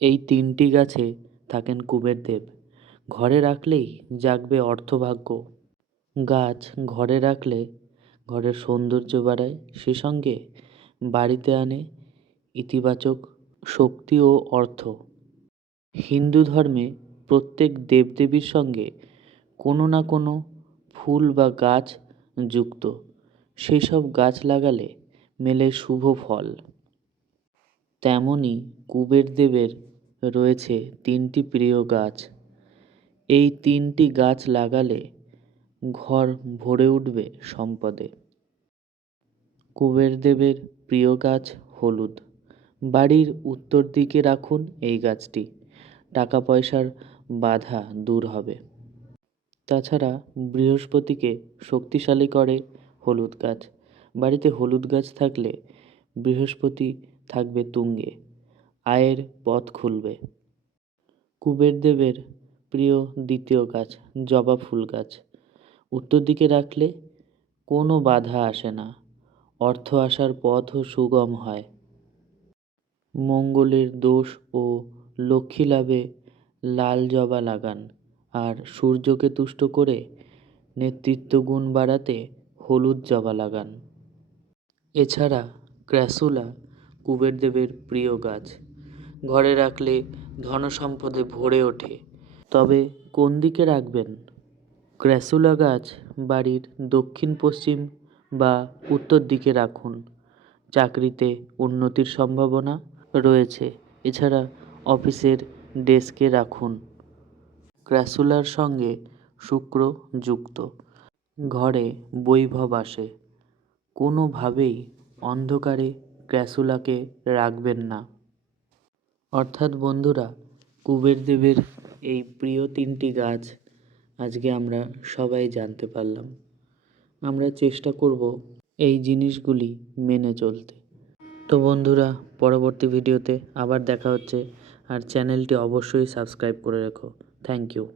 এই তিনটি গাছে থাকেন কুবেরদেব ঘরে রাখলেই জাগবে অর্থভাগ্য। গাছ ঘরে রাখলে ঘরের সৌন্দর্য বাড়ায়, সে সঙ্গে বাড়িতে আনে ইতিবাচক শক্তি ও অর্থ। হিন্দু ধর্মে প্রত্যেক দেবদেবীর সঙ্গে কোনো না কোনো ফুল বা গাছ যুক্ত। সেই সব গাছ লাগালে মেলে শুভ ফল। তেমনই কুবেরদেবের রয়েছে তিনটি প্রিয় গাছ। এই তিনটি গাছ লাগালে ঘর ভরে উঠবে সম্পদে। কুবেরদেবের প্রিয় গাছ হলুদ। বাড়ির উত্তর দিকে রাখুন এই গাছটি। টাকা পয়সার বাধা দূর হবে। তাছাড়া বৃহস্পতিকে শক্তিশালী করে হলুদ গাছ। বাড়িতে হলুদ গাছ থাকলে বৃহস্পতি থাকবে তুঙ্গে, আয়ের পথ খুলবে। কুবেরদেবের প্রিয় দ্বিতীয় গাছ, জবা ফুল গাছ। উত্তর দিকে রাখলে কোনো বাধা আসে না, অর্থ আসার পথও সুগম হয়। মঙ্গলের দোষ ও লক্ষ্মী লাভে লাল জবা লাগান আর সূর্যকে তুষ্ট করে নেতৃত্ব গুণ বাড়াতে হলুদ জবা লাগান। এছাড়া ক্র্যাসুলা কুবেরদেবের প্রিয় গাছ। ঘরে রাখলে ধনসম্পদে ভরে ওঠে। তবে কোন দিকে রাখবেন? ক্র্যাসুলা গাছ বাড়ির দক্ষিণ, পশ্চিম বা উত্তর দিকে রাখুন। চাকরিতে উন্নতির সম্ভাবনা রয়েছে। এছাড়া অফিসের ডেস্কে রাখুন। ক্র্যাসুলার সঙ্গে শুক্র যুক্ত। ঘরে বৈভব আসে। কোনোভাবেই অন্ধকারে ক্র্যাসুলাকে রাখবেন না। অর্থাৎ বন্ধুরা, কুবেরদেবের এই প্রিয় তিনটি গাছ আজকে আমরা সবাই জানতে পারলাম। আমরা চেষ্টা করব এই জিনিসগুলি মেনে চলতে। তো বন্ধুরা, পরবর্তী ভিডিওতে আবার দেখা হচ্ছে। আর চ্যানেলটি অবশ্যই সাবস্ক্রাইব করে রেখো। Thank you.